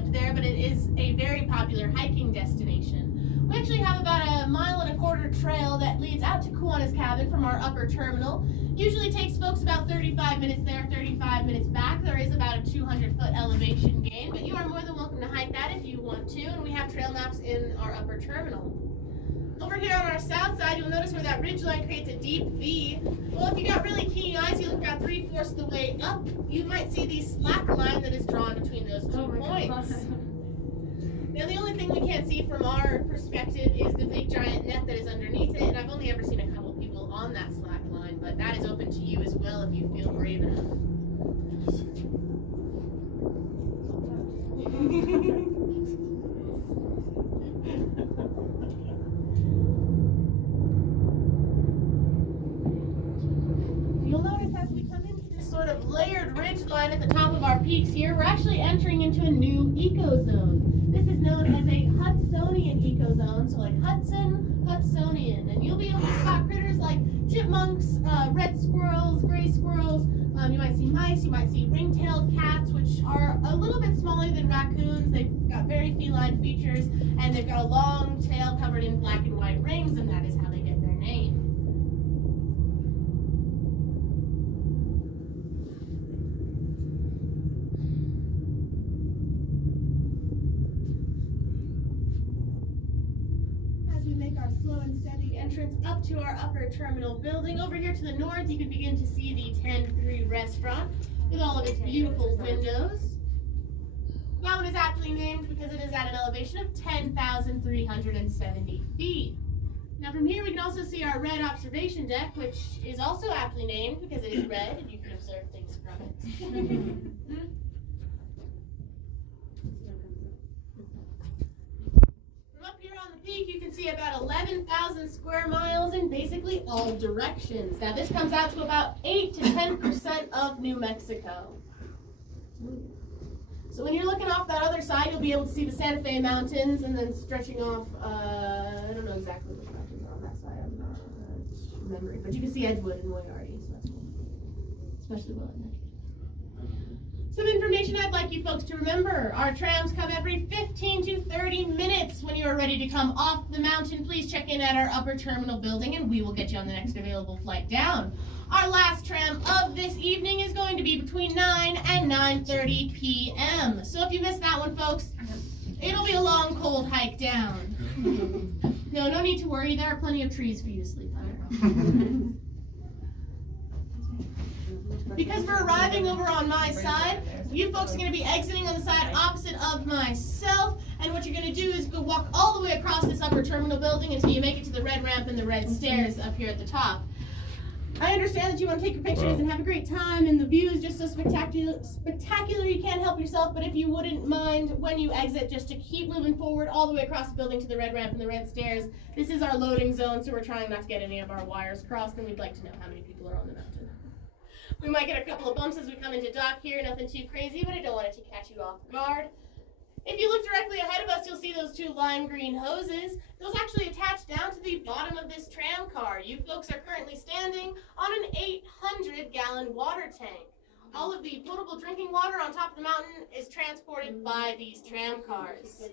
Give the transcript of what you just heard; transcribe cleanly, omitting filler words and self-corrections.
lived there, but it is a very popular hiking destination. We actually have about a 1.25 mile trail that leads out to Kiwanis Cabin from our upper terminal. Usually takes folks about 35 minutes there, 35 minutes back. There is about a 200-foot elevation gain, but you are more than welcome to hike that if you want to, and we have trail maps in our upper terminal. Over here on our south side, you'll notice where that ridge line creates a deep V. Well, if you got really keen eyes, you look about 3/4 of the way up, you might see the slack line that is drawn between those 2 points. Now, the only thing we can't see from our perspective is the big giant net that is underneath it, and I've only ever seen a couple people on that slack line, but that is open to you as well if you feel brave enough. You'll notice as we come into this sort of layered ridge line at the top of our peaks here, we're actually entering into a new ecozone. This is known as a Hudsonian ecozone, so like Hudson, Hudsonian. And you'll be able to spot critters like chipmunks, red squirrels, gray squirrels. You might see mice, you might see ring-tailed cats, which are a little bit smaller than raccoons. They've got very feline features, and they've got a long tail covered in black and white rings, and that is how they get their name. Our slow and steady entrance up to our upper terminal building. Over here to the north, you can begin to see the 10-3 restaurant with all of its beautiful windows. That one is aptly named because it is at an elevation of 10,370 feet. Now from here we can also see our red observation deck, which is also aptly named because it is red and you can observe things from it. You can see about 11,000 square miles in basically all directions. Now this comes out to about 8 to 10% of New Mexico. So when you're looking off that other side, you'll be able to see the Santa Fe Mountains, and then stretching off, I don't know exactly which mountains are on that side, I'm not remembering, but you can see Edgewood and Moriarty, so that's cool, especially well at night. Some information I'd like you folks to remember. Our trams come every 15 to 30 minutes. When you are ready to come off the mountain, please check in at our upper terminal building and we will get you on the next available flight down. Our last tram of this evening is going to be between 9 and 9:30 p.m. So if you missed that one, folks, it'll be a long, cold hike down. No need to worry. There are plenty of trees for you to sleep under. Because we're arriving over on my side, you folks are going to be exiting on the side opposite of myself, and what you're going to do is go walk all the way across this upper terminal building until you make it to the red ramp and the red stairs up here at the top. I understand that you want to take your pictures and have a great time, and the view is just so spectacular you can't help yourself, but if you wouldn't mind when you exit just to keep moving forward all the way across the building to the red ramp and the red stairs. This is our loading zone, so we're trying not to get any of our wires crossed, and we'd like to know how many people are on the mountain. We might get a couple of bumps as we come into dock here, nothing too crazy, but I don't want it to catch you off guard. If you look directly ahead of us, you'll see those 2 lime green hoses. Those actually attach down to the bottom of this tram car. You folks are currently standing on an 800-gallon water tank. All of the potable drinking water on top of the mountain is transported by these tram cars.